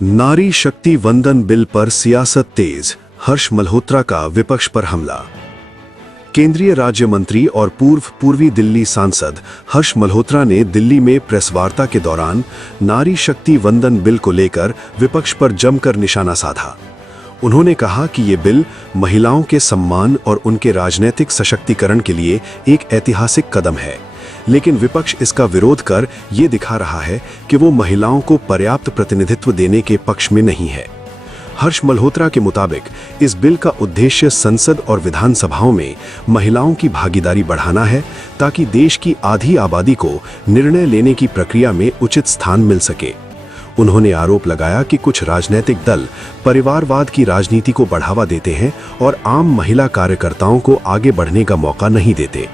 नारी शक्ति वंदन बिल पर सियासत तेज, हर्ष मल्होत्रा का विपक्ष पर हमला। केंद्रीय राज्य मंत्री और पूर्वी दिल्ली सांसद हर्ष मल्होत्रा ने दिल्ली में प्रेस वार्ता के दौरान नारी शक्ति वंदन बिल को लेकर विपक्ष पर जमकर निशाना साधा। उन्होंने कहा कि ये बिल महिलाओं के सम्मान और उनके राजनीतिक सशक्तिकरण के लिए एक ऐतिहासिक कदम है, लेकिन विपक्ष इसका विरोध कर ये दिखा रहा है कि वो महिलाओं को पर्याप्त प्रतिनिधित्व देने के पक्ष में नहीं है। हर्ष मल्होत्रा के मुताबिक इस बिल का उद्देश्य संसद और विधानसभाओं में महिलाओं की भागीदारी बढ़ाना है, ताकि देश की आधी आबादी को निर्णय लेने की प्रक्रिया में उचित स्थान मिल सके। उन्होंने आरोप लगाया कि कुछ राजनीतिक दल परिवारवाद की राजनीति को बढ़ावा देते हैं और आम महिला कार्यकर्ताओं को आगे बढ़ने का मौका नहीं देते।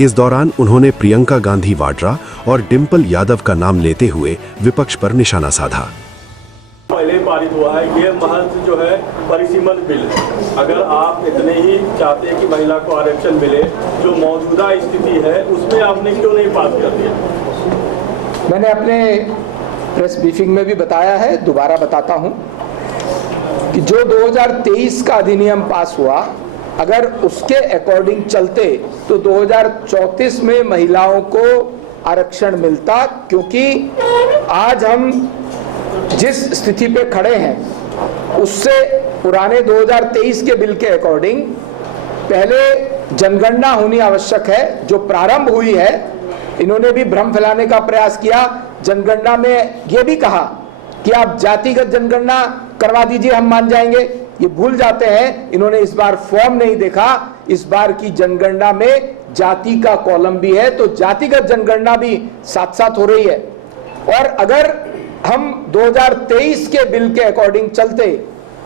इस दौरान उन्होंने प्रियंका गांधी वाड्रा और डिंपल यादव का नाम लेते हुए विपक्ष पर निशाना साधा। पहले पारित हुआ है, ये महज जो है परिसीमन बिल है। अगर आप इतने ही चाहते हैं कि महिला को आरक्षण मिले, जो मौजूदा स्थिति है उसमें आपने क्यों नहीं पास कर दिया? मैंने अपने प्रेस ब्रीफिंग में भी बताया है, दोबारा बताता हूं कि जो 2023 का अधिनियम पास हुआ, अगर उसके अकॉर्डिंग चलते तो 2034 में महिलाओं को आरक्षण मिलता, क्योंकि आज हम जिस स्थिति पे खड़े हैं उससे पुराने 2023 के बिल के अकॉर्डिंग पहले जनगणना होनी आवश्यक है, जो प्रारंभ हुई है। इन्होंने भी भ्रम फैलाने का प्रयास किया। जनगणना में यह भी कहा कि आप जातिगत जनगणना करवा दीजिए, हम मान जाएंगे। ये भूल जाते हैं, इन्होंने इस बार फॉर्म नहीं देखा। इस बार की जनगणना में जाति का कॉलम भी है, तो जातिगत जनगणना भी साथ साथ हो रही है। और अगर हम 2023 के बिल के अकॉर्डिंग चलते,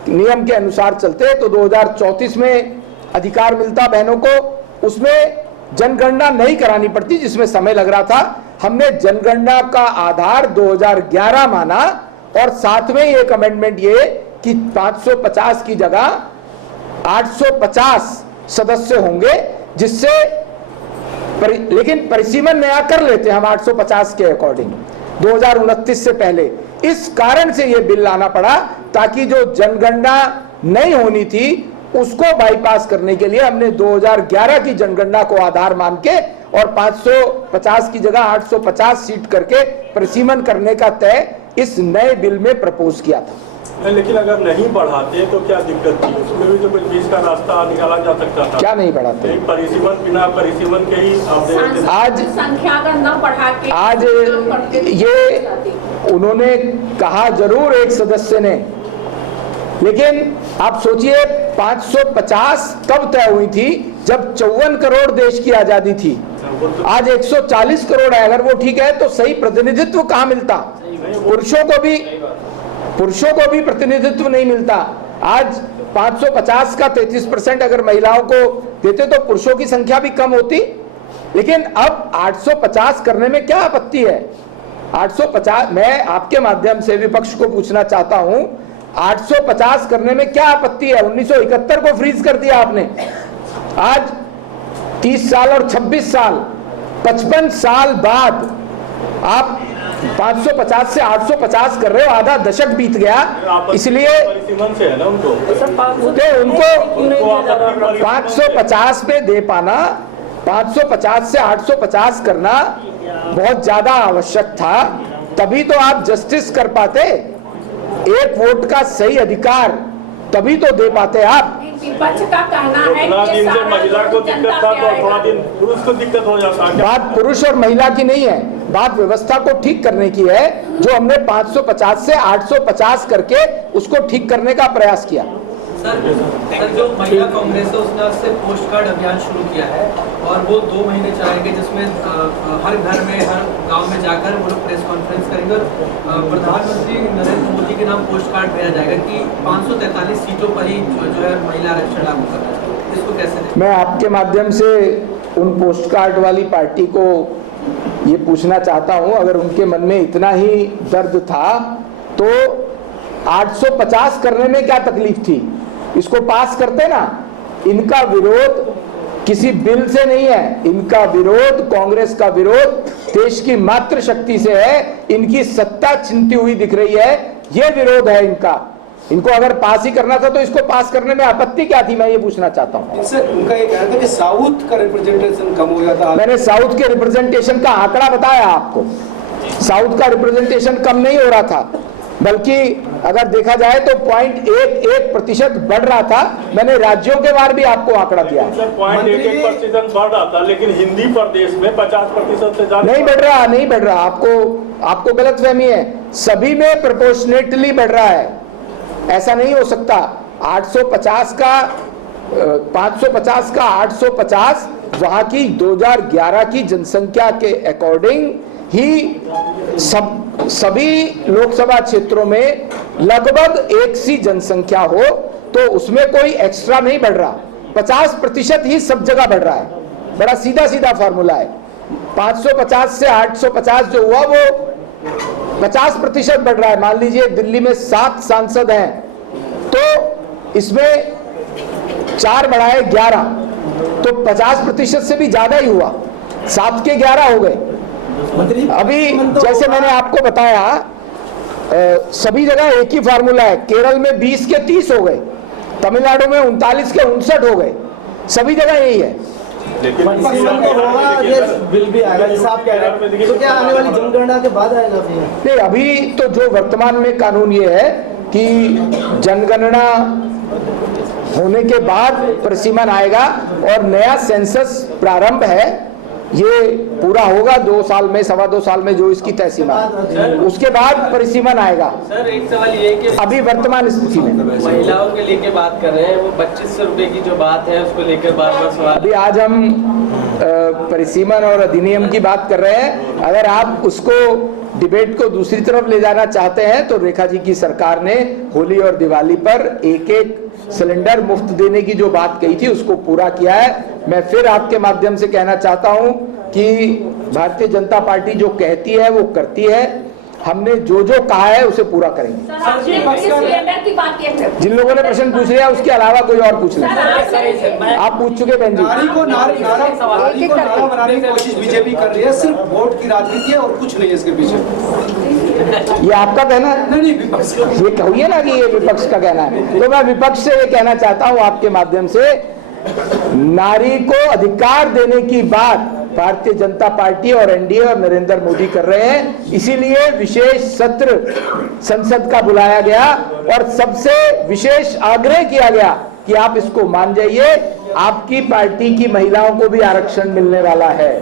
नियम के अनुसार चलते, तो 2034 में अधिकार मिलता बहनों को। उसमें जनगणना नहीं करानी पड़ती, जिसमें समय लग रहा था। हमने जनगणना का आधार 2011 माना, और साथ में एक अमेंडमेंट ये कि 550 की जगह 850 सदस्य होंगे, जिससे लेकिन परिसीमन नया कर लेते हम 850 के अकॉर्डिंग 2029 से पहले। इस कारण से ये बिल लाना पड़ा, ताकि जो जनगणना नहीं होनी थी उसको बाईपास करने के लिए हमने 2011 की जनगणना को आधार मान के और 550 की जगह 850 सीट करके परिसीमन करने का तय इस नए बिल में प्रपोज किया था। लेकिन अगर नहीं बढ़ाते तो क्या दिक्कत थी? उसमें भी तो कुछ बीच का रास्ता निकाला जा सकता था। क्या नहीं बढ़ाते? परिसीमन, बिना परिसीमन के ही आज संख्या अगर न बढ़ा के आज ये उन्होंने कहा जरूर एक सदस्य ने, लेकिन आप सोचिए 550 कब तय हुई थी? जब 54 करोड़ देश की आजादी थी। आज 140 करोड़ है। अगर वो ठीक है तो सही प्रतिनिधित्व कहाँ मिलता? पुरुषों को भी प्रतिनिधित्व नहीं मिलता। आज 550 का 33% अगर महिलाओं को देते तो पुरुषों की संख्या भी कम होती। लेकिन अब 850 करने में क्या आपत्ति है? 850, मैं आपके माध्यम से विपक्ष को पूछना चाहता हूं, 850 करने में क्या आपत्ति है? 1971 को फ्रीज कर दिया आपने। आज 30 साल और 26 साल, 55 साल बाद आप 550 से 850 कर रहे हो। आधा दशक बीत गया। इसलिए से है ना उनको 550 पे दे पाना, 550 से 850 करना बहुत ज्यादा आवश्यक था। तभी तो आप जस्टिस कर पाते। एक वोट का सही अधिकार तभी तो दे पाते आप। विपक्ष का कहना है कि महिला को दिक्कत था तो थोड़ा दिन पुरुष को दिक्कत हो जाता है। बात पुरुष और महिला की नहीं है, बात व्यवस्था को ठीक करने की है, जो हमने 550 से 850 करके उसको ठीक करने का प्रयास किया। सर जो महिला कांग्रेस है उसने आज से पोस्ट कार्ड अभियान शुरू किया है, और वो 2 महीने चलाएंगे, जिसमें हर घर में, हर गांव में जाकर वो लोग प्रेस कॉन्फ्रेंस करेंगे और प्रधानमंत्री नरेंद्र मोदी के नाम पोस्ट कार्ड भेजा जाएगा कि 543 सीटों पर ही जो है महिला आरक्षण लागू करना है। इसको कैसे? मैं आपके माध्यम से उन पोस्ट कार्ड वाली पार्टी को ये पूछना चाहता हूं, अगर उनके मन में इतना ही दर्द था तो 850 करने में क्या तकलीफ थी? इसको पास करते ना। इनका विरोध किसी बिल से नहीं है, इनका विरोध, कांग्रेस का विरोध देश की मातृशक्ति से है। इनकी सत्ता छिनती हुई दिख रही है। ये विरोध है इनका। इनको अगर पास ही करना था तो इसको पास करने में आपत्ति क्या थी, मैं ये पूछना चाहता हूँ। सर उनका ये कहना था कि साउथ का रिप्रेजेंटेशन कम हो जाता है। मैंने साउथ के रिप्रेजेंटेशन का आंकड़ा बताया आपको, साउथ का रिप्रेजेंटेशन कम नहीं हो रहा था, बल्कि अगर देखा जाए तो 0.11% बढ़ रहा था। मैंने राज्यों के बारे भी आपको आंकड़ा दिया। सर 0.11% बढ़ रहा था, लेकिन हिंदी प्रदेश में 50% से ज्यादा नहीं बढ़ रहा। आपको गलतफहमी है, सभी में प्रोपोर्शनेटली बढ़ रहा है, ऐसा नहीं हो सकता। 850 का 550 का 850 वहां की 2011 की जनसंख्या के अकॉर्डिंग ही सभी लोकसभा क्षेत्रों में लगभग एक सी जनसंख्या हो, तो उसमें कोई एक्स्ट्रा नहीं बढ़ रहा। 50% ही सब जगह बढ़ रहा है। बड़ा सीधा सीधा फॉर्मूला है। 550 से 850 जो हुआ वो 50% बढ़ रहा है। मान लीजिए दिल्ली में 7 सांसद हैं, तो इसमें 4 बढ़ाए 11, तो 50% से भी ज्यादा ही हुआ, 7 के 11 हो गए। अभी जैसे मैंने आपको बताया, सभी जगह एक ही फार्मूला है। केरल में 20 के 30 हो गए, तमिलनाडु में 39 के 59 हो गए, सभी जगह यही है। बिल भी आएगा जैसा आप कह रहे हैं, तो क्या आने वाली जनगणना के बाद आएगा फिर? नहीं, अभी तो जो वर्तमान में कानून ये है कि जनगणना होने के बाद परिसीमन आएगा और नया सेंसस प्रारंभ है, ये पूरा होगा 2 साल में, 2.25 साल में जो इसकी तय सीमा है, उसके बाद परिसीमन आएगा। सर एक सवाल ये कि अभी वर्तमान स्थिति में महिलाओं के लेके बात कर रहे हैं, वो 2500 रुपए की जो बात है उसको लेकर बार बार सवाल। अभी आज हम परिसीमन और अधिनियम की बात कर रहे हैं। अगर आप उसको डिबेट को दूसरी तरफ ले जाना चाहते हैं तो रेखा जी की सरकार ने होली और दिवाली पर एक सिलेंडर मुफ्त देने की जो बात कही थी उसको पूरा किया है। मैं फिर आपके माध्यम से कहना चाहता हूं कि भारतीय जनता पार्टी जो कहती है वो करती है। हमने जो कहा है उसे पूरा करेंगे। सिलेंडर की बात की है। जिन लोगों ने प्रश्न पूछ लिया उसके अलावा कोई और पूछ ले। आप पूछ चुके बहन जी। नारी को नारा बनाने की कोशिश बीजेपी कर रही है, सिर्फ वोट की राजनीति है और कुछ नहीं है इसके पीछे। ये आपका कहना है? नहीं विपक्ष का। ये कहिए ना कि ये विपक्ष का कहना है, तो मैं विपक्ष से ये कहना चाहता हूं आपके माध्यम से, नारी को अधिकार देने की बात भारतीय जनता पार्टी और एनडीए और नरेंद्र मोदी कर रहे हैं। इसीलिए विशेष सत्र संसद का बुलाया गया और सबसे विशेष आग्रह किया गया कि आप इसको मान जाइए, आपकी पार्टी की महिलाओं को भी आरक्षण मिलने वाला है।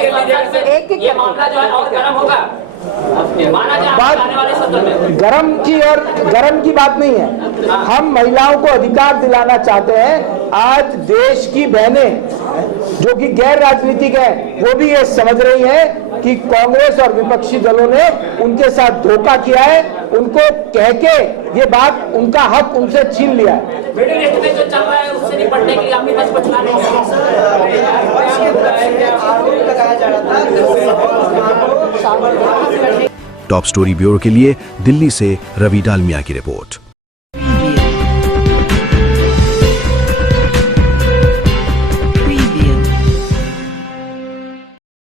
ये मामला जो है और गर्म होगा, बात गरम की बात नहीं है। हम महिलाओं को अधिकार दिलाना चाहते हैं। आज देश की बहनें जो कि गैर राजनीतिक है वो भी ये समझ रही हैं कि कांग्रेस और विपक्षी दलों ने उनके साथ धोखा किया है, उनको कह के ये बात, उनका हक उनसे छीन लिया है। जो चल रहा है उससे निपटने के लिए अपनी बस को चला रहे टॉप स्टोरी ब्यूरो के लिए दिल्ली से रवि डालमिया की रिपोर्ट।